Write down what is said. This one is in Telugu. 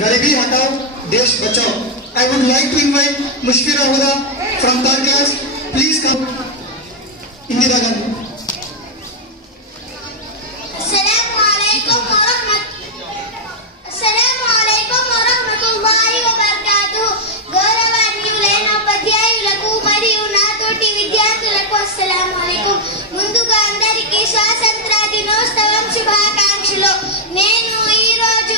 गरीबी हटाओ देश बचाओ. I would like to invite Mushfira Huda from third class. Please come. Indira Gandhi. Assalamualaikum warahmatullahi wabarakatuh. గౌరవనీయులైన ఉపాధ్యాయులకు మరియు నాతోటి విద్యార్థులకు అస్సలాము అలైకుం. ముందుగా అందరికీ స్వాతంత్ర దినోత్సవం శుభాకాంక్షలు. నేను ఈ రోజు